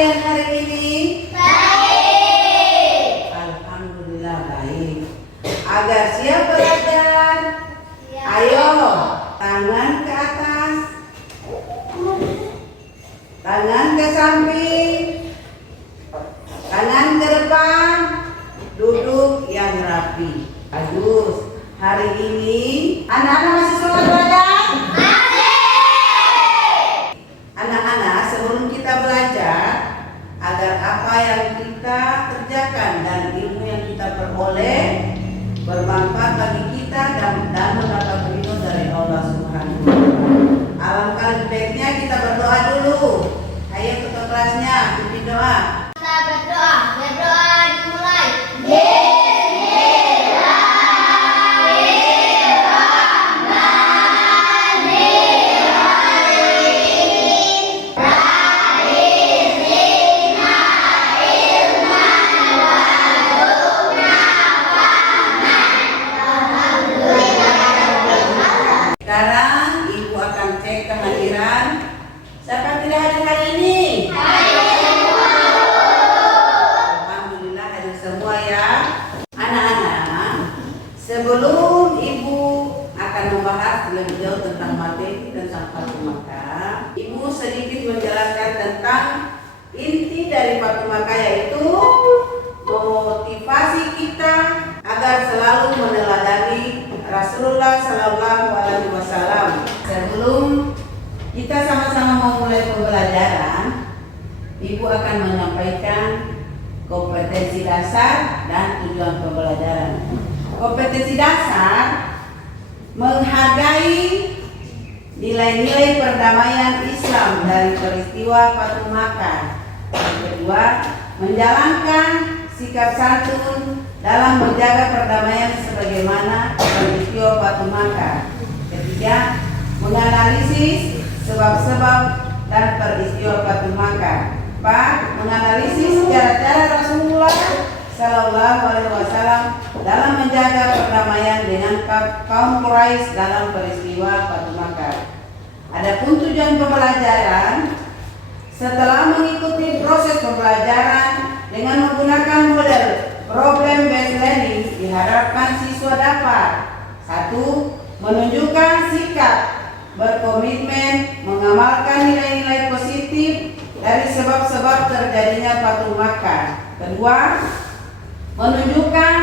kalian hari ini? Baik. Alhamdulillah baik. Agar siap belajar? Ayo, tangan ke atas, tangan ke samping, tangan ke depan, duduk yang rapi. Bagus. Hari ini anak-anak masih semangat belajar? Anak-anak, sebelum kita belajar, agar apa yang kita kerjakan dan ilmu yang kita peroleh bermanfaat bagi kita dan mendapat ridho dari Allah Subhanahu wa Ta'ala. Alangkah lebih baiknya kita berdoa dulu. Ayo ke kelasnya, pimpin doa. Kita berdoa. Berdoa dimulai. Sekarang ibu akan cek kehadiran. Siapa yang tidak hadir hari ini? Alhamdulillah hadir semua ya. Anak-anak, sebelum ibu akan membahas lebih jauh tentang materi tentang Fathul Makkah, ibu sedikit menjelaskan tentang inti dari Fathul Makkah, yaitu memotivasi kita agar selalu meneladani Rasulullah Sallallahu Alaihi Wasallam. Sebelum kita sama-sama memulai pembelajaran, ibu akan menyampaikan kompetensi dasar dan tujuan pembelajaran. Kompetensi dasar menghargai nilai-nilai perdamaian Islam dari peristiwa Fathul Makkah. Yang kedua, menjalankan sikap santun dalam menjaga perdamaian sebagaimana peristiwa Fathul Makkah. Ketiga, menganalisis sebab-sebab dan peristiwa Fathul Makkah. 4. Menganalisis cara-cara Rasulullah Sallallahu Alaihi Wasallam dalam menjaga perdamaian dengan kaum Quraisy dalam peristiwa Fathul Makkah. Adapun tujuan pembelajaran, setelah mengikuti proses pembelajaran dengan menggunakan model problem based learning, diharapkan siswa dapat 1. Menunjukkan sikap berkomitmen mengamalkan nilai-nilai positif dari sebab-sebab terjadinya Fathul Makkah. 2. Menunjukkan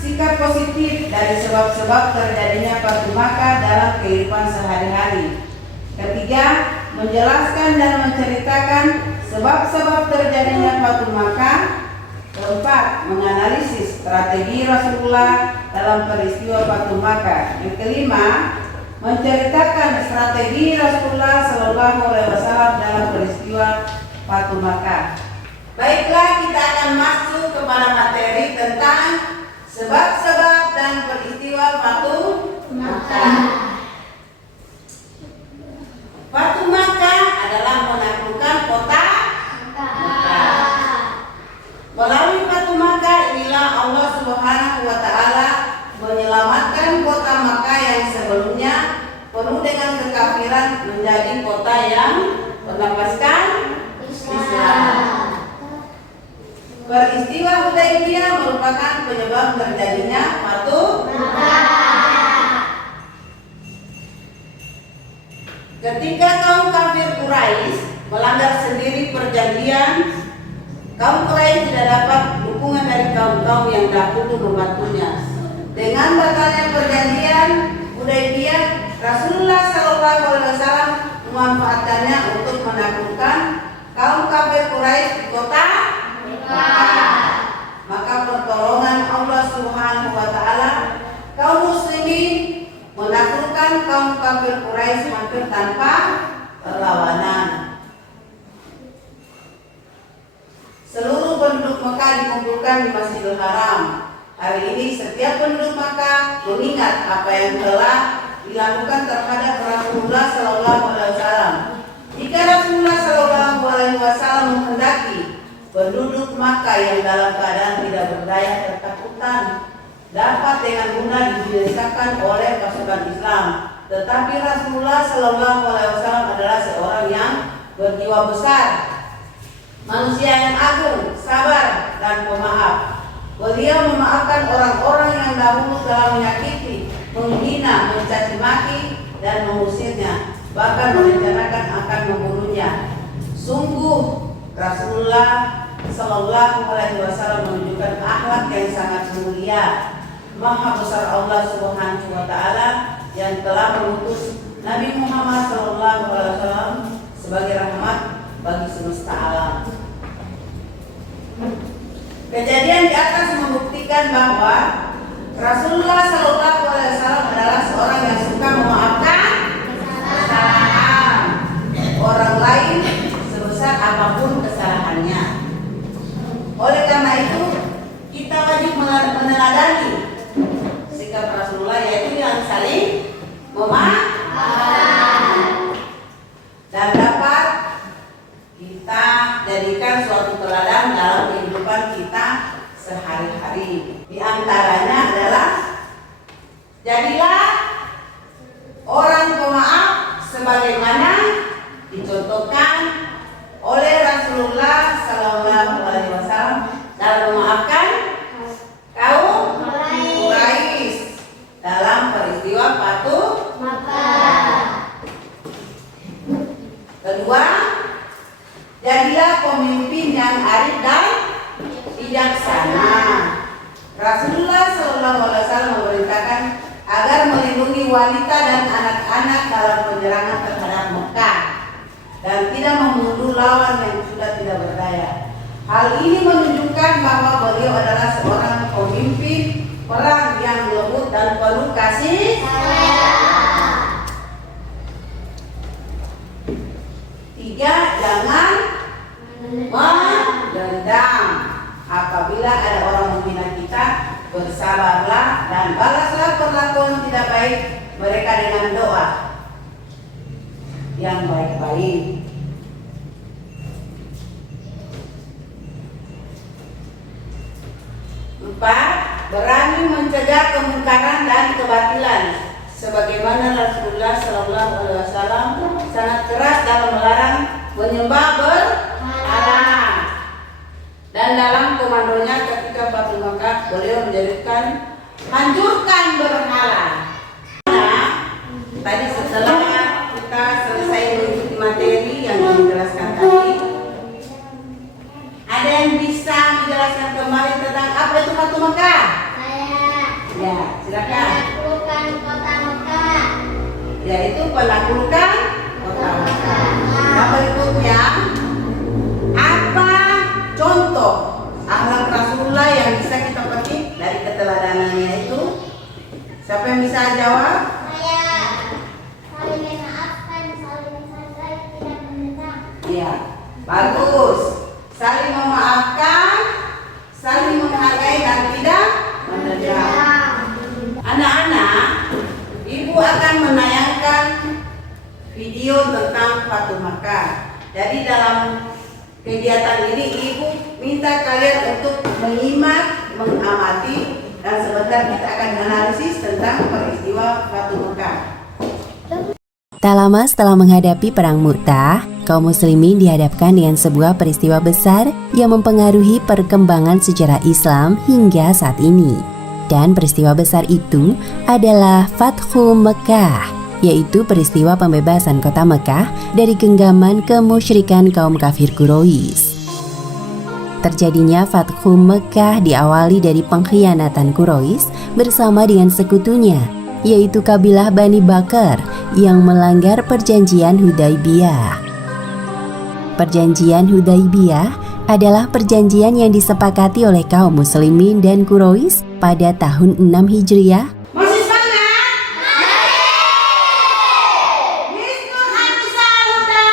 sikap positif dari sebab-sebab terjadinya Fathul Makkah dalam kehidupan sehari-hari. 3. Menjelaskan dan menceritakan sebab-sebab terjadinya Fathul Makkah. 4. Menganalisis strategi Rasulullah dalam peristiwa Fathul Makkah. Yang kelima, menceritakan strategi Rasulullah Sallallahu Alaihi Wasallam dalam peristiwa Fathul Makkah. Baiklah, kita akan masuk kepada materi tentang sebab-sebab dan peristiwa Fathul Makkah. Fathul Makkah adalah menaklukkan kota Makkah. Melalui Fathul Makkah inilah Allah Subhanahu wa Ta'ala menyelamatkan kota Makkah yang sebelumnya penuh dengan kekafiran menjadi kota yang berlapaskan Islam. Peristiwa Hudaybiyah merupakan penyebab terjadinya Fathul Makkah. Ketika kaum kafir Quraisy melanggar sendiri perjanjian, kaum Quraisy tidak dapat dukungan dari kaum-kaum yang dahulu membantunya. Dengan batalnya perjanjian Hudaybiyah, Rasulullah Sallallahu Alaihi Wasallam memanfaatkannya untuk menaklukkan kaum kafir Quraisy di kota Makkah. Maka pertolongan Allah Subhanahu wa Ta'ala, kaum muslimin menaklukkan kaum kafir Quraisy hampir tanpa perlawanan. Seluruh penduduk Makkah dikumpulkan di Masjidil Haram. Hari ini setiap penduduk Makkah mengingat apa yang telah dilakukan terhadap Rasulullah Sallallahu Alaihi Wasallam. Jika Rasulullah Sallallahu Alaihi Wasallam menghendaki penduduk Makkah yang dalam keadaan tidak berdaya ketakutan dapat dengan mudah dibinasakan oleh pasukan Islam, tetapi Rasulullah Sallallahu Alaihi Wasallam adalah seorang yang berjiwa besar. manusia yang agung, sabar, dan pemaaf. Beliau memaafkan orang-orang yang dahulu telah menyakiti, menghina, mencaci maki, dan mengusirnya, bahkan merencanakan akan membunuhnya. Sungguh Rasulullah Shallallahu Alaihi Wasallam menunjukkan akhlak yang sangat mulia. Maha besar Allah Subhanahu Wa Taala yang telah mengutus Nabi Muhammad Shallallahu Alaihi Wasallam sebagai rahmat bagi semesta alam. Kejadian di atas membuktikan bahwa Rasulullah Shallallahu Alaihi Wasallam adalah seorang yang suka memaafkan kesalahan orang lain sebesar apapun kesalahannya. Oleh karena itu, kita wajib meneladani sikap Rasulullah, yaitu yang saling memaafkan, dan dapat kita jadikan suatu teladan dalam kehidupan kita sehari-hari. Di antaranya adalah jadilah orang pemaaf sebagaimana dicontohkan oleh Rasulullah Sallallahu Alaihi Wasallam dalam memaafkan kaum Quraisy dalam peristiwa Fathu Makkah. Kedua, jadilah pemimpin yang arif dan bijaksana. Rasulullah Sallallahu Alaihi Wasallam memerintahkan agar melindungi wanita dan anak-anak dalam penyerangan terhadap Mekah dan tidak membunuh lawan yang sudah tidak berdaya. Hal ini menunjukkan bahwa beliau adalah seorang pemimpin perang yang lembut dan penuh kasih sayang. Tiga, jangan mendendam. Apabila ada orang menghina kita, bersabarlah dan balaslah perlakuan tidak baik mereka dengan doa yang baik-baik. Empat, berani mencegah kemungkaran dan kebatilan, sebagaimana Rasulullah Sallallahu Alaihi Wasallam sangat keras dalam melarang menyembah berhala. Dan dalam komandonya ketika Fathu Makkah, beliau menjadikan hancurkan berhala. Nah, tadi setelah kita selesai mengikuti materi yang dijelaskan tadi, ada yang bisa menjelaskan kembali tentang apa itu Fathu Makkah? Ya, silakan. Menaklukkan kota Mekah. Yaitu penaklukan kota Makkah. Nah, berikutnya, apa contoh akhlak Rasulullah yang bisa kita petik dari keteladanannya itu? Siapa yang bisa jawab? Saya. Saling memaafkan, saling menghargai, tidak mendendam. Iya, bagus. Saling memaafkan, saling menghargai dan tidak mendendam. Anak-anak, ibu akan menayangkan video tentang Fathu Makkah. Jadi dalam kegiatan ini ibu minta kalian untuk menyimak, mengamati, dan sebentar kita akan analisis tentang peristiwa Fathu Makkah. Tak lama setelah menghadapi Perang Mu'tah, kaum muslimin dihadapkan dengan sebuah peristiwa besar yang mempengaruhi perkembangan sejarah Islam hingga saat ini. Dan peristiwa besar itu adalah Fathu Makkah, yaitu peristiwa pembebasan kota Mekah dari genggaman kemusyrikan kaum kafir Quraisy. Terjadinya Fathu Makkah diawali dari pengkhianatan Quraisy bersama dengan sekutunya, yaitu kabilah Bani Bakar yang melanggar perjanjian Hudaibiyah. Perjanjian Hudaibiyah adalah perjanjian yang disepakati oleh kaum muslimin dan Quraisy pada tahun 6 Hijriah. Masih semangat? Wisnu Hamzah Huda.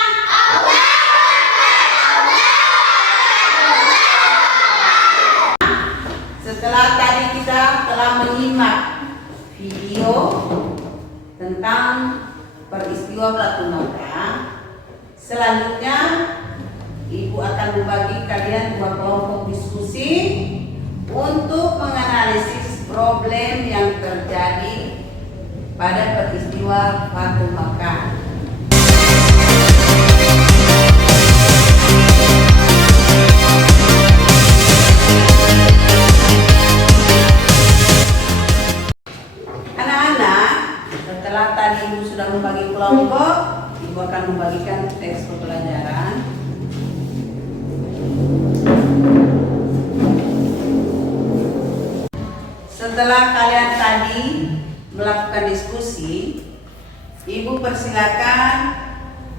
Setelah tadi kita telah menyimak video tentang peristiwa Fathu Makkah, selanjutnya ibu akan membagi kalian dua kelompok diskusi untuk menganalisis problem yang terjadi pada peristiwa Fathu Makkah. setelah kalian tadi melakukan diskusi, Ibu persilakan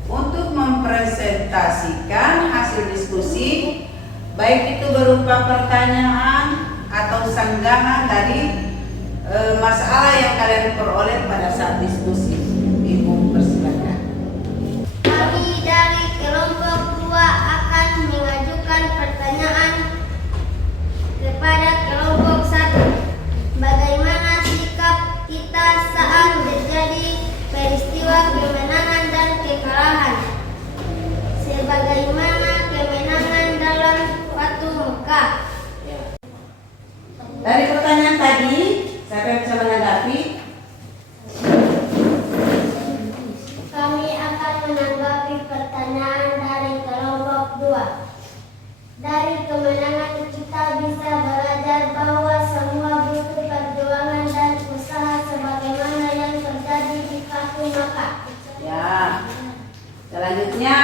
untuk mempresentasikan hasil diskusi, baik itu berupa pertanyaan atau sanggahan dari masalah yang kalian peroleh pada saat diskusi. Ibu persilakan. Kami dari kelompok 2 akan mengajukan pertanyaan kepada kelompok 1. Bagaimana sikap kita saat terjadi peristiwa kemenangan dan kekalahan? Sebagaimana kemenangan dalam Fatu Mekah. Dari pertanyaan tadi, siapa yang bisa menanggapi? Kami akan menanggapi pertanyaan dari kelompok 2. Dari kemenangan kita bisa belajar bahwa semua butuh perjuangan dan usaha sebagaimana yang terjadi di Fatu Mekah. Ya. Selanjutnya,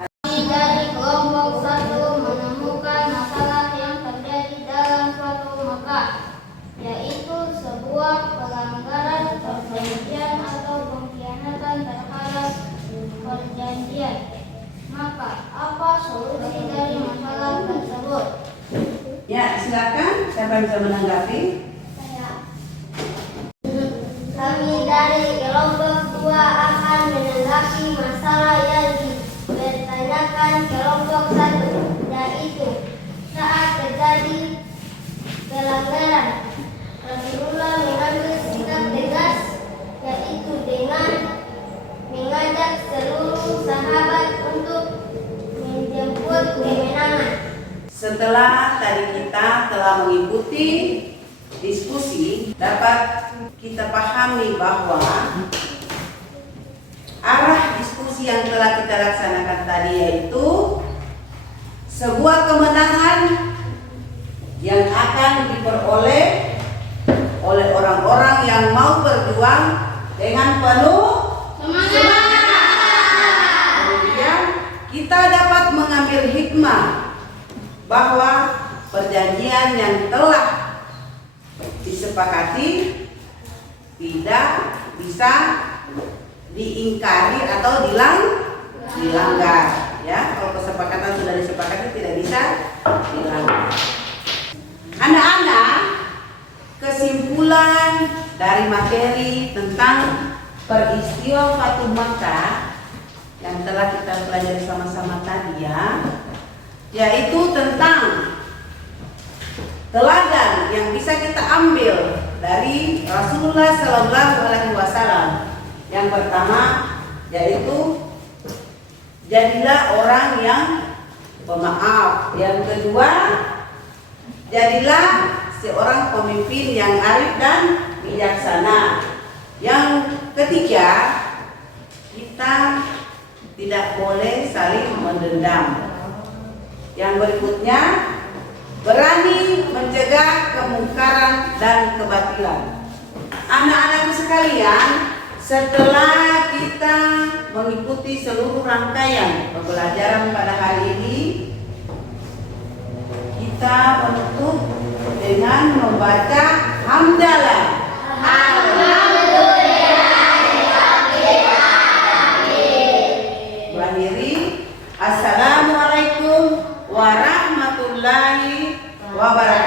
Kami dari kelompok 1 menemukan masalah yang terjadi dalam Fatu Mekah, yaitu sebuah pelanggaran perjanjian atau pengkhianatan terhadap perjanjian. Maka, apa solusi dari masalah tersebut? ya silakan. Siapa yang bisa menanggapi? Kami dari kelompok 2 akan menanggapi masalah yang dipertanyakan kelompok 1, yaitu saat terjadi pelanggaran, Rasulullah mengambil sikap tegas, yaitu dengan mengajak seluruh sahabat untuk menjemput kemenangan. Setelah tadi kita telah mengikuti diskusi, dapat kita pahami bahwa arah diskusi yang telah kita laksanakan tadi yaitu sebuah kemenangan yang akan diperoleh oleh orang-orang yang mau berjuang dengan penuh semangat. Kemudian kita dapat mengambil hikmah bahwa perjanjian yang telah disepakati tidak bisa diingkari atau dilanggar. Ya, kalau kesepakatan sudah disepakati tidak bisa dilanggar. Anak-anak, kesimpulan dari materi tentang peristiwa Fatu Mekah yang telah kita pelajari sama-sama tadi yaitu tentang teladan yang bisa kita ambil dari Rasulullah Sallallahu Alaihi Wasallam. Yang pertama yaitu jadilah orang yang pemaaf. Yang kedua, jadilah seorang pemimpin yang arif dan bijaksana. Yang ketiga, kita tidak boleh saling mendendam. Yang berikutnya, berani mencegah kemungkaran dan kebatilan. Anak-anakku sekalian, setelah kita mengikuti seluruh rangkaian pembelajaran pada hari ini, kita menutup dengan membaca hamdalah. Assalamualaikum warahmatullahi wabarakatuh.